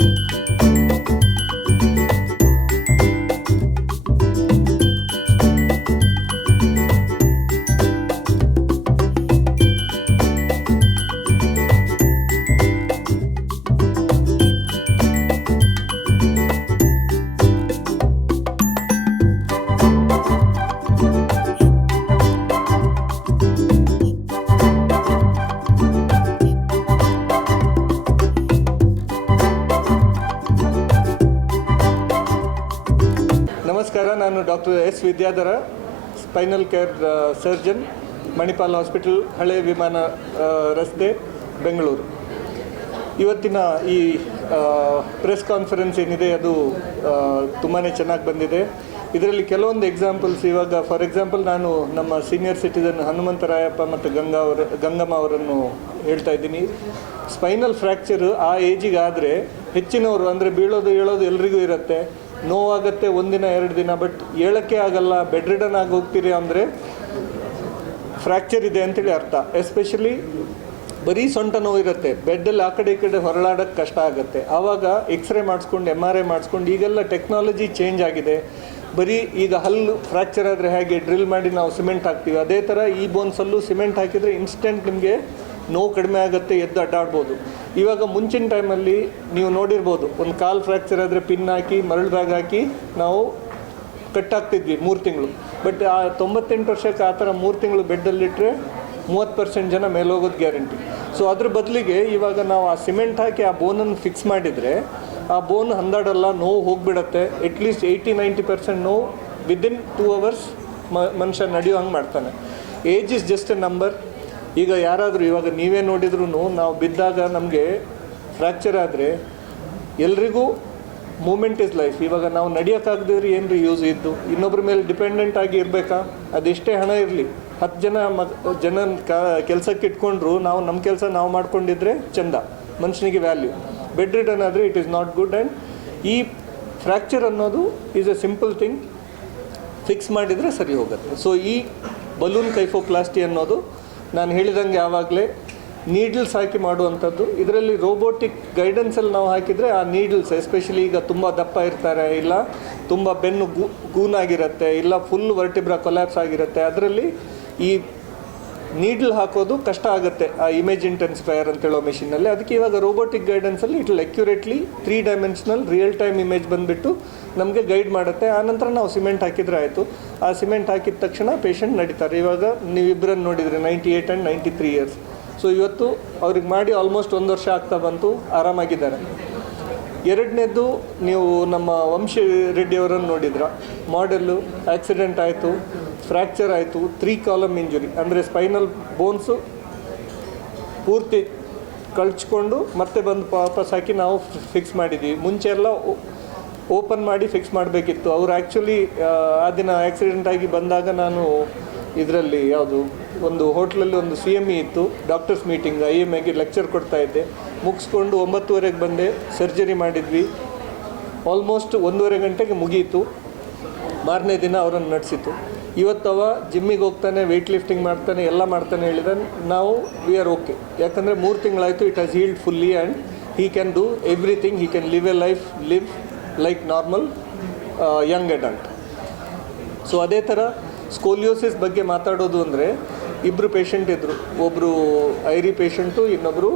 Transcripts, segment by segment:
you. ನಾನು doctor S Vidyadhara, spinal care surgeon, Manipal hospital, ಹಳೆ ವಿಮಾನ ರಸ್ತೆ, ಬೆಂಗಳೂರು. ಇವತ್ತಿನ ಈ ಪ್ರೆಸ್ ಕಾನ್ಫರೆನ್ಸ್ ಏನಿದೆ, ಅದು ತುಂಬಾ ಚೆನ್ನಾಗಿ ಬಂದಿದೆ. ಇದರಲ್ಲಿ ಕೆಲವೊಂದು ಎಕ್ಸಾಂಪಲ್ಸ್ ಇವಾಗ ಫಾರ್ ಎಕ್ಸಾಂಪಲ್ ನಾನು ನಮ್ಮ ಸೀನಿಯರ್ ಸಿಟಿಸನ್ ಹನುಮಂತರಾಯಪ್ಪ ಮತ್ತು ಗಂಗಾ ಅವರ, ಗಂಗಮ್ಮ ಅವರನ್ನು ಹೇಳ್ತಾ ಇದ್ದೀನಿ. ಸ್ಪೈನಲ್ ಫ್ರ್ಯಾಕ್ಚರ್ ಆ ಏಜಿಗಾದರೆ ಹೆಚ್ಚಿನವರು, ಅಂದರೆ ಬೀಳೋದು ಹೇಳೋದು ಎಲ್ರಿಗೂ ಇರುತ್ತೆ. ನೋವಾಗುತ್ತೆ ಒಂದಿನ, ಎರಡು ದಿನ ಬಟ್ ಹೇಳೋಕ್ಕೆ ಆಗಲ್ಲ ಬೆಡ್ ರಿಡನ್ ಆಗಿ ಹೋಗ್ತೀರಿ ಅಂದರೆ ಫ್ರ್ಯಾಕ್ಚರ್ ಇದೆ ಅಂತೇಳಿ ಅರ್ಥ. ಎಸ್ಪೆಷಲಿ ಬರೀ ಸೊಂಟ ನೋವು ಇರುತ್ತೆ ಬೆಡ್ಡಲ್ಲಿ ಆ ಕಡೆ ಈ ಕಡೆ ಹೊರಳಾಡೋಕ್ಕೆ ಕಷ್ಟ ಆಗುತ್ತೆ. ಆವಾಗ ಎಕ್ಸ್ರೇ ಮಾಡಿಸ್ಕೊಂಡು ಎಂ ಆರ್ ಐ ಮಾಡಿಸ್ಕೊಂಡು, ಈಗೆಲ್ಲ ಟೆಕ್ನಾಲಜಿ ಚೇಂಜ್ ಆಗಿದೆ. ಬರೀ ಈಗ ಹಲ್ಲು ಫ್ರ್ಯಾಕ್ಚರ್ ಆದರೆ ಹೇಗೆ ಡ್ರಿಲ್ ಮಾಡಿ ನಾವು ಸಿಮೆಂಟ್ ಹಾಕ್ತೀವಿ. ಅದೇ ಥರ ಈ ಬೋನ್ಸಲ್ಲೂ ಸಿಮೆಂಟ್ ಹಾಕಿದರೆ ಇನ್ಸ್ಟೆಂಟ್ ನಿಮಗೆ ನೋವು ಕಡಿಮೆ ಆಗುತ್ತೆ, ಎದ್ದು ಅಡ್ಡಾಡ್ಬೋದು. ಇವಾಗ ಮುಂಚಿನ ಟೈಮಲ್ಲಿ ನೀವು ನೋಡಿರ್ಬೋದು, ಒಂದು ಕಾಲು ಫ್ರ್ಯಾಕ್ಚರ್ ಆದರೆ ಪಿನ್ ಹಾಕಿ, ಮರಳು ಬ್ಯಾಗ್ ಹಾಕಿ ನಾವು ಕಟ್ಟಾಗ್ತಿದ್ವಿ ಮೂರು ತಿಂಗಳು. ಬಟ್ ಆ ತೊಂಬತ್ತೆಂಟು ವರ್ಷಕ್ಕೆ ಆ ಥರ ಮೂರು ತಿಂಗಳು ಬೆಡ್ಡಲ್ಲಿಟ್ಟರೆ ಮೂವತ್ತು ಪರ್ಸೆಂಟ್ ಜನ ಮೇಲೋಗೋದು ಗ್ಯಾರಂಟಿ ಸೊ ಅದ್ರ ಬದಲಿಗೆ ಇವಾಗ ನಾವು ಆ ಸಿಮೆಂಟ್ ಹಾಕಿ ಆ ಬೋನನ್ನು ಫಿಕ್ಸ್ ಮಾಡಿದರೆ, ಆ ಬೋನ್ ಹಂದಾಡಲ್ಲ, ನೋವು ಹೋಗಿಬಿಡತ್ತೆ. At least eighty ninety percent ನೋವು ವಿದಿನ್ ಟೂ ಅವರ್ಸ್ ಮನುಷ್ಯ ನಡೆಯೋ ಹಂಗೆ ಮಾಡ್ತಾನೆ. Age is just a number ಈಗ ಯಾರಾದರೂ ಇವಾಗ ನೀವೇ ನೋಡಿದ್ರು ನಾವು ಬಿದ್ದಾಗ ನಮಗೆ ಫ್ರ್ಯಾಕ್ಚರ್ ಆದರೆ ಎಲ್ರಿಗೂ ಮೂಮೆಂಟ್ ಇಸ್ ಲೈಫ್ ಇವಾಗ ನಾವು ನಡೆಯೋಕ್ಕಾಗದಿದ್ರೆ ಏನು ರೀ ಯೂಸ್ ಇದ್ದು? ಇನ್ನೊಬ್ಬರ ಮೇಲೆ ಡಿಪೆಂಡೆಂಟ್ ಆಗಿ ಇರಬೇಕಾ? ಅದೆಷ್ಟೇ ಹಣ ಇರಲಿ. ಹತ್ತು ಜನ ಮ ಜನ ಕ, ಕೆಲಸಕ್ಕೆ ಇಟ್ಕೊಂಡ್ರು ನಾವು ನಮ್ಮ ಕೆಲಸ ನಾವು ಮಾಡ್ಕೊಂಡಿದ್ರೆ ಚಂದ. ಮನುಷ್ಯನಿಗೆ ವ್ಯಾಲ್ಯೂ ಬೆಡ್ ರಿಟರ್ನ್ ಆದರೆ it is not good and ಈ ಫ್ರ್ಯಾಕ್ಚರ್ ಅನ್ನೋದು is a simple thing fix ಮಾಡಿದರೆ ಸರಿ ಹೋಗುತ್ತೆ. ಸೊ ಈ ಬಲೂನ್ ಕೈಫೋಪ್ಲಾಸ್ಟಿ ಅನ್ನೋದು ನಾನು ಹೇಳಿದಂಗೆ ಯಾವಾಗಲೇ ನೀಡಲ್ಸ್ ಹಾಕಿ ಮಾಡುವಂಥದ್ದು. ಇದರಲ್ಲಿ ರೋಬೋಟಿಕ್ ಗೈಡೆನ್ಸಲ್ಲಿ ನಾವು ಹಾಕಿದರೆ ಆ ನೀಡಲ್ಸ್ ಎಸ್ಪೆಷಲಿ ಈಗ ತುಂಬ ದಪ್ಪ ಇರ್ತಾರೆ, ಇಲ್ಲ ತುಂಬ ಬೆನ್ನು ಗೂನಾಗಿರುತ್ತೆ, ಇಲ್ಲ ಫುಲ್ ವರ್ಟಿಬ್ರಾ ಕೊಲ್ಯಾಪ್ಸ್ ಆಗಿರುತ್ತೆ. ಅದರಲ್ಲಿ ಈ ನೀಡ್ಲ್ ಹಾಕೋದು ಕಷ್ಟ ಆಗುತ್ತೆ ಆ ಇಮೇಜ್ ಇಂಟೆನ್ಸಿಫೈಯರ್ ಅಂತ ಹೇಳೋ ಮೆಷಿನಲ್ಲಿ ಅದಕ್ಕೆ ಇವಾಗ robotic ಗೈಡೆನ್ಸಲ್ಲಿ it accurately three dimensional real time image ಬಂದುಬಿಟ್ಟು ನಮಗೆ ಗೈಡ್ ಮಾಡುತ್ತೆ. ಆನಂತರ ನಾವು ಸಿಮೆಂಟ್ ಹಾಕಿದರೆ ಆಯಿತು. ಆ ಸಿಮೆಂಟ್ ಹಾಕಿದ ತಕ್ಷಣ ಪೇಷಂಟ್ ನಡೀತಾರೆ. ಇವಾಗ ನೀವಿಬ್ಬರನ್ನು ನೋಡಿದರೆ ninety eight and ninety three years so ಇವತ್ತು ಅವ್ರಿಗೆ ಮಾಡಿ ಆಲ್ಮೋಸ್ಟ್ ಒಂದು ವರ್ಷ ಆಗ್ತಾ ಬಂತು. ಆರಾಮಾಗಿದ್ದಾರೆ. ಎರಡನೇದು ನೀವು ನಮ್ಮ ವಂಶಿ ರೆಡ್ಡಿಯವರನ್ನು ನೋಡಿದ್ರ? ಮಾಡೆಲ್ಲು ಆಕ್ಸಿಡೆಂಟ್ ಆಯಿತು. ಫ್ರ್ಯಾಕ್ಚರ್ ಆಯಿತು ತ್ರೀ ಕಾಲಮ್ ಇಂಜುರಿ ಅಂದರೆ ಸ್ಪೈನಲ್ ಬೋನ್ಸು ಪೂರ್ತಿ ಕಳ್ಚ್ಕೊಂಡು ಮತ್ತೆ ಬಂದು ವಾಪಸ್ ಹಾಕಿ ನಾವು ಫಿಕ್ಸ್ ಮಾಡಿದ್ದೀವಿ ಮುಂಚೆ ಎಲ್ಲ ಓಪನ್ ಮಾಡಿ ಫಿಕ್ಸ್ ಮಾಡಬೇಕಿತ್ತು. ಅವರು ಆ್ಯಕ್ಚುಲಿ ಆ ದಿನ ಆಕ್ಸಿಡೆಂಟ್ ಆಗಿ ಬಂದಾಗ ನಾನು ಇದರಲ್ಲಿ ಯಾವುದು, ಒಂದು ಹೋಟ್ಲಲ್ಲಿ ಒಂದು ಸಿ ಎಂ ಇ ಇತ್ತು ಡಾಕ್ಟರ್ಸ್ ಮೀಟಿಂಗ್ ಐ ಎಂ ಎಗೆ ಲೆಕ್ಚರ್ ಕೊಡ್ತಾ ಇದ್ದೆ. ಮುಗಿಸ್ಕೊಂಡು ಒಂಬತ್ತುವರೆಗೆ ಬಂದೆ ಸರ್ಜರಿ ಮಾಡಿದ್ವಿ. ಆಲ್ಮೋಸ್ಟ್ ಒಂದೂವರೆ ಗಂಟೆಗೆ ಮುಗಿಯಿತು ಮಾರನೇ ದಿನ ಅವರನ್ನು ನಡೆಸಿತು. ಇವತ್ತವ ಜಿಮ್ಮಿಗೆ ಹೋಗ್ತಾನೆ ವೆಯ್ಟ್ ಲಿಫ್ಟಿಂಗ್ ಮಾಡ್ತಾನೆ, ಎಲ್ಲ ಮಾಡ್ತಾನೆ ಹೇಳಿದ ನಾವು ವಿ ಆರ್ ಓಕೆ ಯಾಕಂದರೆ ಮೂರು ತಿಂಗಳಾಯಿತು it has healed fully and he can do everything he can live a life live like normal young adult so ಅದೇ ಥರ ಸ್ಕೋಲಿಯೋಸಿಸ್ ಬಗ್ಗೆ ಮಾತಾಡೋದು ಅಂದರೆ ಇಬ್ಬರು ಪೇಷಂಟ್ ಇದ್ದರು ಒಬ್ಬರು ಐರಿ ಪೇಷಂಟು ಇನ್ನೊಬ್ಬರು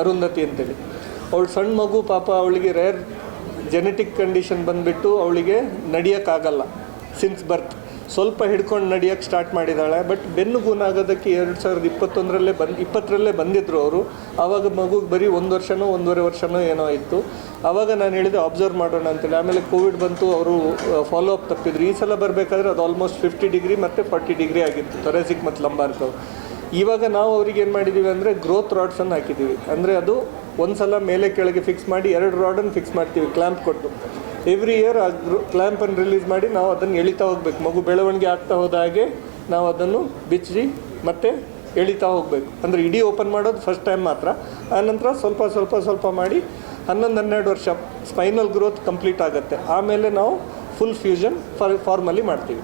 ಅರುಂಧತಿ ಅಂತೇಳಿ. ಅವಳು ಸಣ್ಣ ಮಗು, ಪಾಪ ಅವಳಿಗೆ ರೇರ್ ಜೆನೆಟಿಕ್ ಕಂಡೀಷನ್ ಬಂದುಬಿಟ್ಟು ಅವಳಿಗೆ ನಡೆಯೋಕ್ಕಾಗಲ್ಲ ಸಿನ್ಸ್ ಬರ್ತ್ ಸ್ವಲ್ಪ ಹಿಡ್ಕೊಂಡು ನಡೆಯೋಕ್ಕೆ ಸ್ಟಾರ್ಟ್ ಮಾಡಿದ್ದಾಳೆ ಬಟ್ ಬೆನ್ನು ಗೂನಾಗೋದಕ್ಕೆ ಎರಡು ಸಾವಿರದ ಇಪ್ಪತ್ತೊಂದರಲ್ಲೇ ಬಂದು, ಇಪ್ಪತ್ತರಲ್ಲೇ ಬಂದಿದ್ದರು ಅವರು. ಆವಾಗ ಮಗುಗೆ ಬರೀ ಒಂದು ವರ್ಷನೋ, ಒಂದೂವರೆ ವರ್ಷನೋ ಏನೋ ಇತ್ತು. ಆವಾಗ ನಾನು ಹೇಳಿದೆ ಅಬ್ಸರ್ವ್ ಮಾಡೋಣ ಅಂತೇಳಿ. ಆಮೇಲೆ ಕೋವಿಡ್ ಬಂತು, ಅವರು ಫಾಲೋ ಅಪ್ ತಪ್ಪಿದ್ರು. ಈ ಸಲ ಬರಬೇಕಾದ್ರೆ ಅದು ಆಲ್ಮೋಸ್ಟ್ ಫಿಫ್ಟಿ ಡಿಗ್ರಿ ಮತ್ತು ಫಾರ್ಟಿ ಡಿಗ್ರಿ ಆಗಿತ್ತು ತೊರೆಸಿಕ್ ಮತ್ತು ಲಂಬಾರ್ಕವ್ ಇವಾಗ ನಾವು ಅವ್ರಿಗೆ ಏನು ಮಾಡಿದ್ದೀವಿ ಅಂದರೆ ಗ್ರೋತ್ ರಾಡ್ಸನ್ನು ಹಾಕಿದ್ದೀವಿ ಅಂದರೆ ಅದು ಒಂದು ಸಲ ಮೇಲೆ ಕೆಳಗೆ ಫಿಕ್ಸ್ ಮಾಡಿ, ಎರಡು ರಾಡನ್ನು ಫಿಕ್ಸ್ ಮಾಡ್ತೀವಿ ಕ್ಲ್ಯಾಂಪ್ ಕೊಟ್ಟು. ಎವ್ರಿ ಇಯರ್ ಆ ಕ್ಲ್ಯಾಂಪನ್ನು ರಿಲೀಸ್ ಮಾಡಿ ನಾವು ಅದನ್ನು ಎಳಿತಾ ಹೋಗ್ಬೇಕು. ಮಗು ಬೆಳವಣಿಗೆ ಆಗ್ತಾ ಹೋದ ಹಾಗೆ ನಾವು ಅದನ್ನು ಬಿಚ್ಚಿ ಮತ್ತೆ ಎಳಿತಾ ಹೋಗಬೇಕು. ಅಂದರೆ ಇಡೀ ಓಪನ್ ಮಾಡೋದು ಫಸ್ಟ್ ಟೈಮ್ ಮಾತ್ರ. ಆನಂತರ ಸ್ವಲ್ಪ ಸ್ವಲ್ಪ ಸ್ವಲ್ಪ ಮಾಡಿ ಹನ್ನೊಂದು, ಹನ್ನೆರಡು ವರ್ಷ ಸ್ಪೈನಲ್ ಗ್ರೋತ್ ಕಂಪ್ಲೀಟ್ ಆಗುತ್ತೆ. ಆಮೇಲೆ ನಾವು ಫುಲ್ ಫ್ಯೂಷನ್ ಫಾರ್ ಫಾರ್ಮಲ್ಲಿ ಮಾಡ್ತೀವಿ.